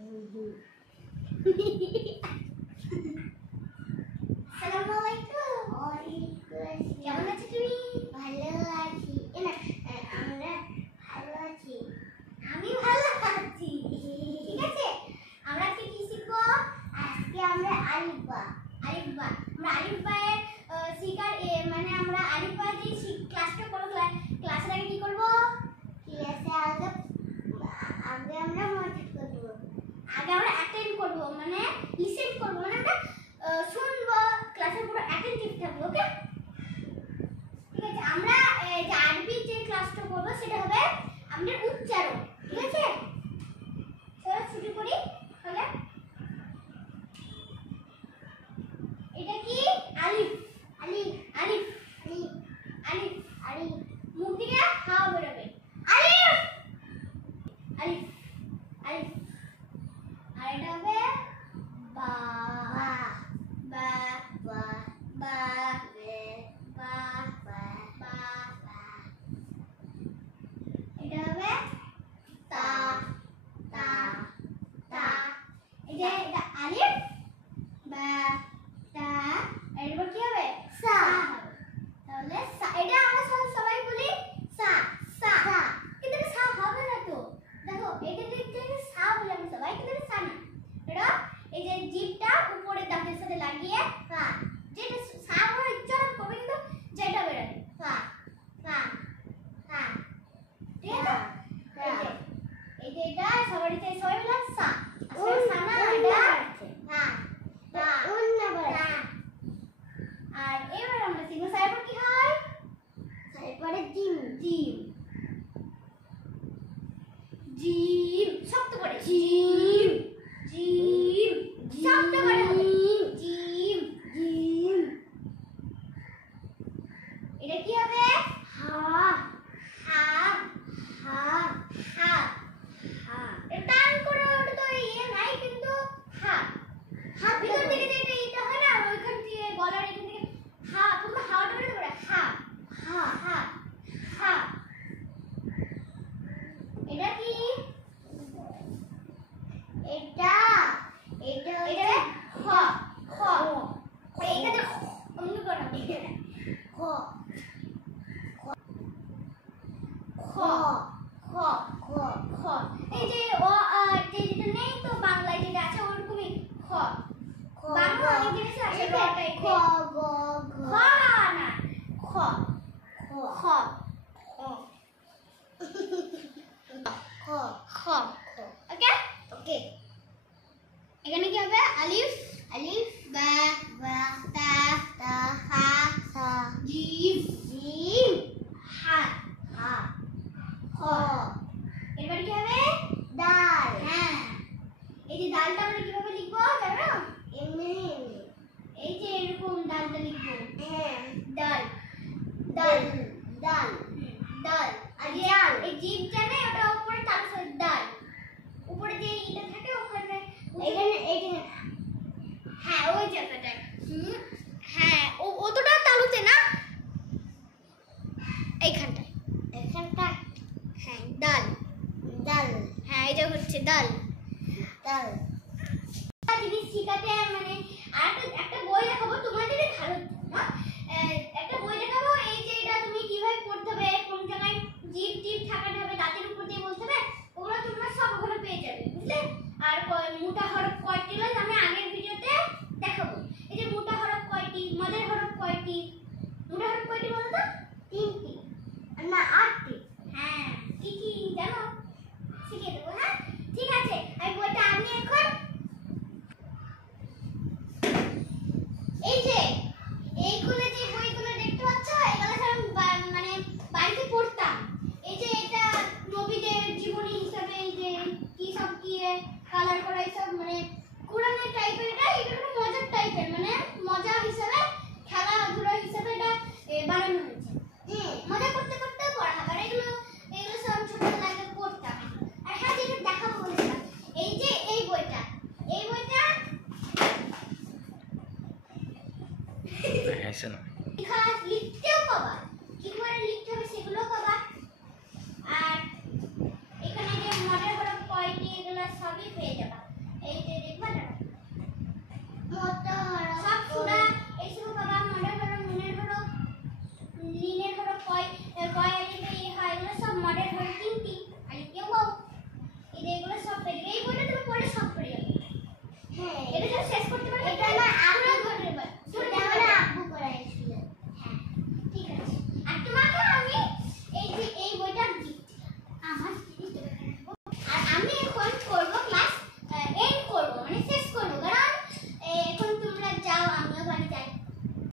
কেমন আছো তুমি? ভালো আছি। আমরা ভালো আছি। আমি ভালো আছি। ঠিক আছে, আমরা আজকে কি শিখবো? আজকে আমরা আলিফবা আমরা আলিফবা এর শিকার মানে আমরা আলিফবা যে ক্লাসটা করব, ক্লাসের আগে কি করব? ক্লাসে আগে আমরা মনোযোগ করব, আগে আমরা অ্যাটেন্ড করব, মানে লিসেন করব, মানে আমরা শুনবো, ক্লাসের পুরো অ্যাটেন্টিভ থাকবো। ওকে, ঠিক আছে। আমরা যে আরবি যে ক্লাসটা করব সেটা হবে আমাদের উচ্চারণ। ঠিক আছে, চলো শুরু করি। তাহলে এটা কি? আলিফ আলিফ আলিফ আলিফ আলিফ আলিফ, মুখ থেকে হাওয়া বেরোবে। আলিফ আলিফ আলিফ। আর এটা হবে বা বা বা বা বা বা বা বা। এটা হবে তা তা তা। এটা আলিফ বা তা, এরপর কি হবে? সা হবে। তাহলে সা, এটা আমরা সবাই বলি সা সা, কিন্তু এটা সা হবে না তো। দেখো এটা দেখতে সা বলি আমরা সবাই, কিন্তু এটা সা না। এটা এই যে জিভটা উপরে দাঁতের সাথে লাগিয়ে সা, যেটা সা আমরা উচ্চারণ করবে, কিন্তু যেটা বেরোবে সা সা সা। ঠিক আছে, এই যে এটা সবাই বলে সা, আসলে সা না, এটা সা সা সা। আর এবার আমরা শিখবো সাইবার কি হয়? সাইবারে জিম জিম জিম, শব্দ করে জিম জিম, শব্দ করে হবে জিম জিম। এটা কি হবে? হা হা হা হা হা। এটা টান করে, ওটা তো ইয়ে নাই, কিন্তু হা হা ভিতর থেকে যেটা এটা হয় না, ওইখান থেকে গলার এখান থেকে হা, তোমরা হাওয়াটা বের করে হা হা হা হা। এটা কি? এটা এটা এটা খ খ, এইখানে অন্য করো, এখানে খ খ খ খ খ। এই যে ও যেটা নেই তো বাংলায়, যেটা আছে ওরকমই খ। বাংলা অনেক জিনিস আছে, খ গ ঘ না, খ খ খ খ খ। ওকে ওকে। এখানে কি হবে? আলিফ আলিফ বা বা তা তা হা হা জিম জিম হা হা খ। এবার কি হবে? ডাল। হ্যাঁ, এই যে ডালটা আমরা কিভাবে লিখবো জানো? এমনি, এই যে এরকম ডালটা লিখবো। হ্যাঁ, ডাল ডাল ডাল ডাল। আর ডাল এই জিভটা নেই, ওটা উপরে তার সাথে ডাল, উপরে যে এটা থাকে ওখানে, এখানে এখানে, হ্যাঁ ওই জায়গাটায়। হ্যাঁ, অতটা তালুতে না, এইখানটায় এখানটা। হ্যাঁ, ডাল ডাল। হ্যাঁ, এটা হচ্ছে ডাল ডাল। জিনিস শিখাতে মানে আর একটা বই দেখাবো তোমাদের, ভালো না? একটা বই দেখাবো, এই যে এটা তুমি কিভাবে পড়তে হবে, কোন জায়গায় জিভ টিপ থাকাতে হবে, দাঁতের উপর দিয়ে বলতে হবে, ওগুলো তোমরা সব ওখানে পেয়ে যাবে, বুঝলে? আর মোটা হরফ কয়টি আমি আগের ভিডিওতে দেখাবো। এই যে মোটা হরফ কয়টি, মাঝের হরফ কয়টি। মোটা হরফ কয়টি বলো তো? 3টি না 8টি। হ্যাঁ, কি কি জানো? শিখিয়ে দেবো। হ্যাঁ, ঠিক আছে, আমি বইটা আনি এখন। এই যে এইগুলো যে বইগুলো দেখতে পাচ্ছ, এগুলো আমি মানে বাড়িতে পড়তাম। এই যে এটা নবীদের জীবনী হিসাবে, এই যে কি সব কি কালার করা, এইসব মানে কোরআনের টাইপের। এটা একটু মজার টাইপের, মানে মজা হিসাবে, খেলাধুলা হিসাবে এটা বানানো হয়েছে। মজা করতে করতে পড়া হবে। আর এগুলো সব ছোটবেলায় পড়তাম। আর হ্যাঁ, যেটা দেখাবো বলেছিলাম, এই যে এই বইটা লিখতেও পাবা, কি করে লিখতে হবে সেগুলো পাবা। আর এখানে যে মজার হরফ কয়টি, এগুলো সবই পেয়ে যাবা। এটা যদি শেষ করতে পারি এটা আমার